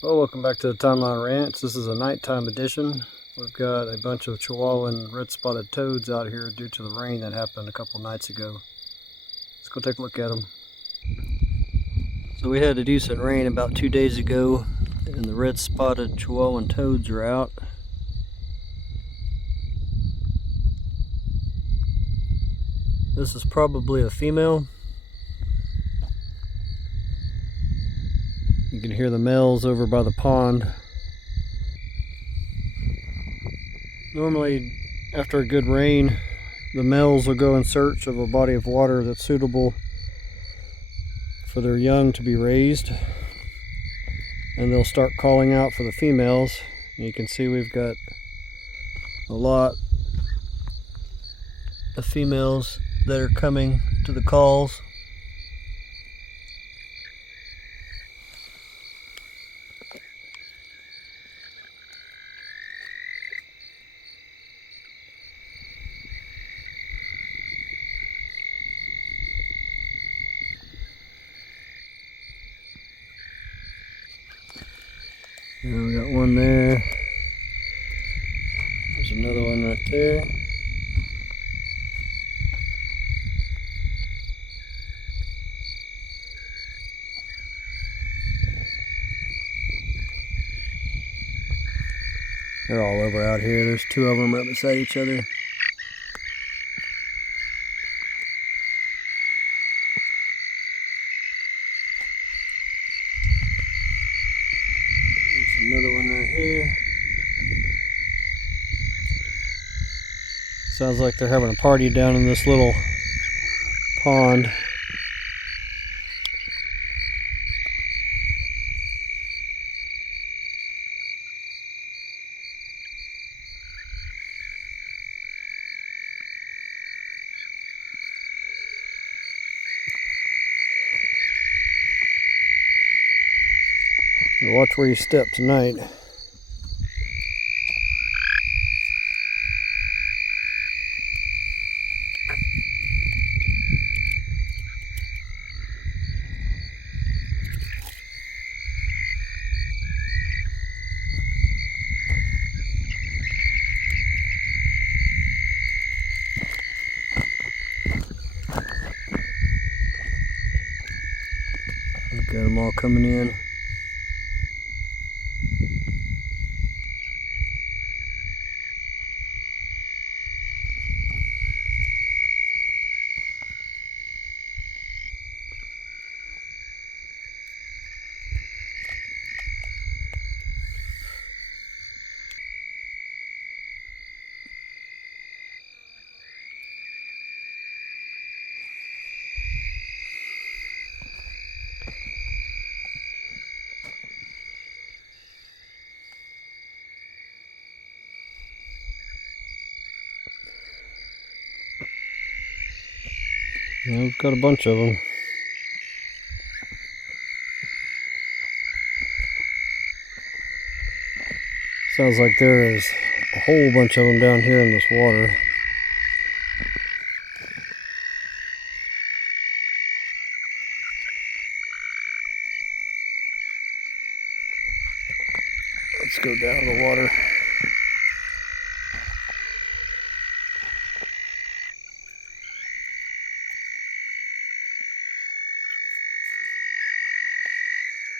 Well, welcome back to the Timeline Ranch. This is a nighttime edition. We've got a bunch of Chihuahuan red-spotted toads out here due to the rain that happened a couple nights ago. Let's go take a look at them. So we had a decent rain about 2 days ago, and the red-spotted Chihuahuan toads are out. This is probably a female. You can hear the males over by the pond. Normally, after a good rain, the males will go in search of a body of water that's suitable for their young to be raised, and they'll start calling out for the females. And you can see we've got a lot of females that are coming to the calls. And we got one there. There's another one right there. They're all over out here. There's two of them right beside each other. There's another one right here. Sounds like they're having a party down in this little pond. Watch where you step tonight. Got them all coming in. Yeah, we've got a bunch of them. Sounds like there is a whole bunch of them down here in this water. Let's go down to the water.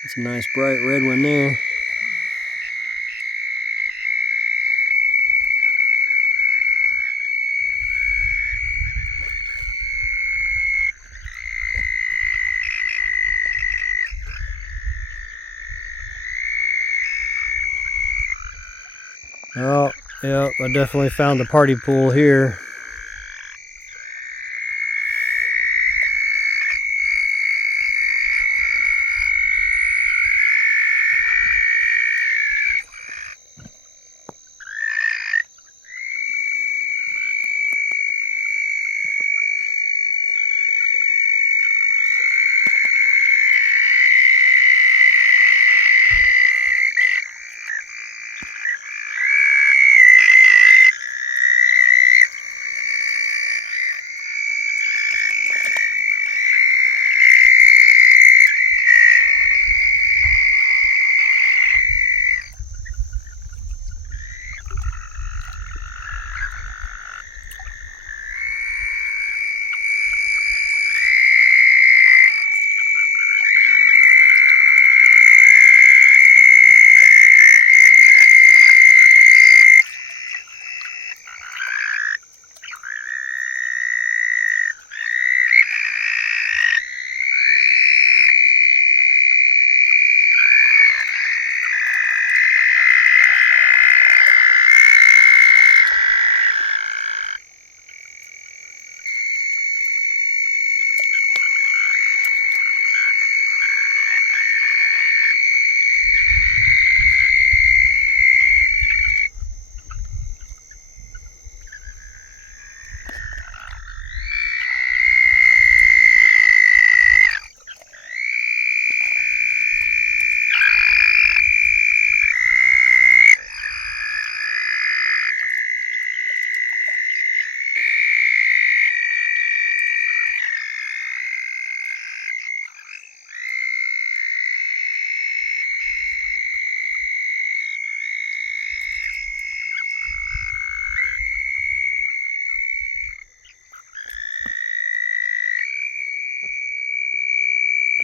It's a nice bright red one there. Oh, yeah, I definitely found the party pool here.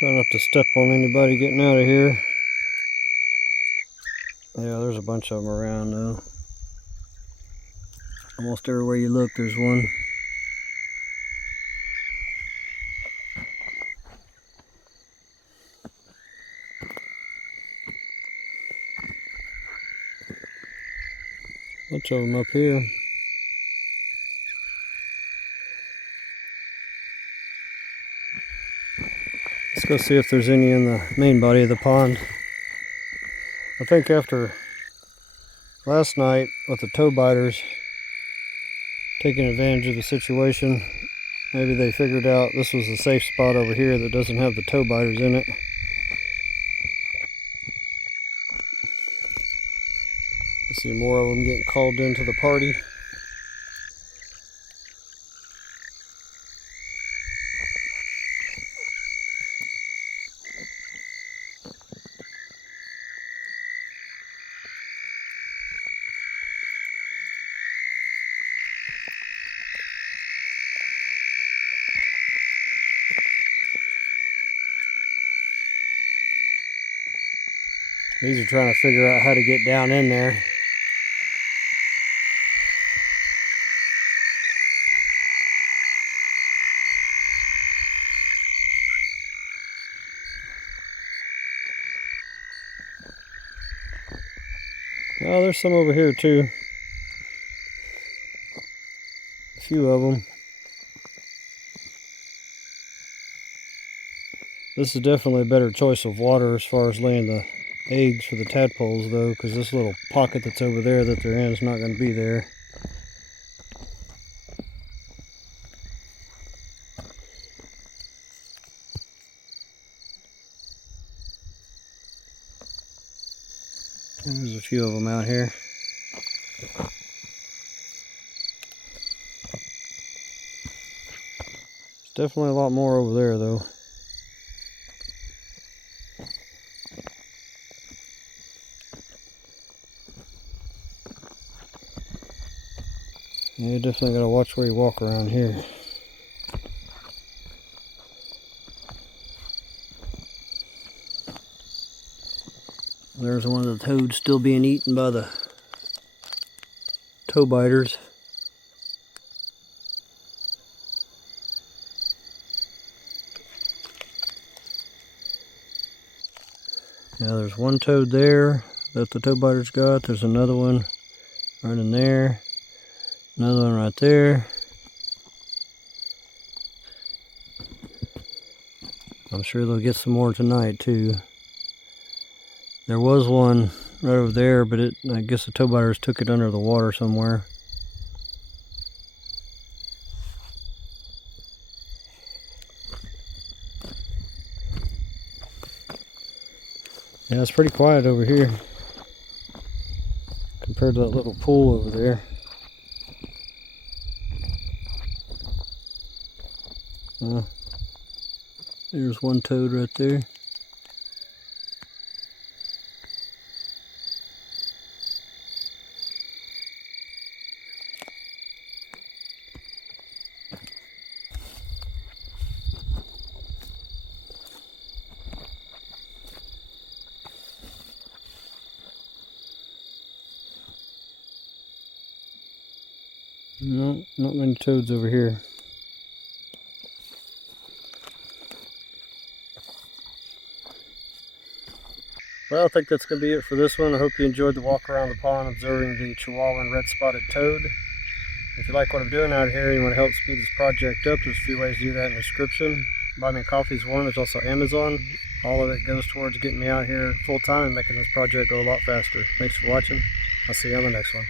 Try not to step on anybody getting out of here. Yeah, there's a bunch of them around though. Almost everywhere you look, there's one. Bunch of them up here. Let's go see if there's any in the main body of the pond. I think after last night with the toe biters taking advantage of the situation, maybe they figured out this was a safe spot over here that doesn't have the toe biters in it. I see more of them getting called into the party. These are trying to figure out how to get down in there. Oh, there's some over here too. A few of them. This is definitely a better choice of water as far as laying the eggs for the tadpoles though, because this little pocket that's over there that they're in is not going to be there. There's a few of them out here. There's definitely a lot more over there though. You definitely gotta watch where you walk around here. There's one of the toads still being eaten by the toe biters. Yeah, there's one toad there that the toe biters got. There's another one right in there. Another one right there. I'm sure they'll get some more tonight too. There was one right over there, but I guess the toe biters took it under the water somewhere. Yeah, it's pretty quiet over here compared to that little pool over there. There's one toad right there. No, not many toads over here. Well, I think that's going to be it for this one. I hope you enjoyed the walk around the pond observing the Chihuahuan red-spotted toad. If you like what I'm doing out here and you want to help speed this project up, there's a few ways to do that in the description. Buy Me a Coffee is one. There's also Amazon. All of it goes towards getting me out here full time and making this project go a lot faster. Thanks for watching. I'll see you on the next one.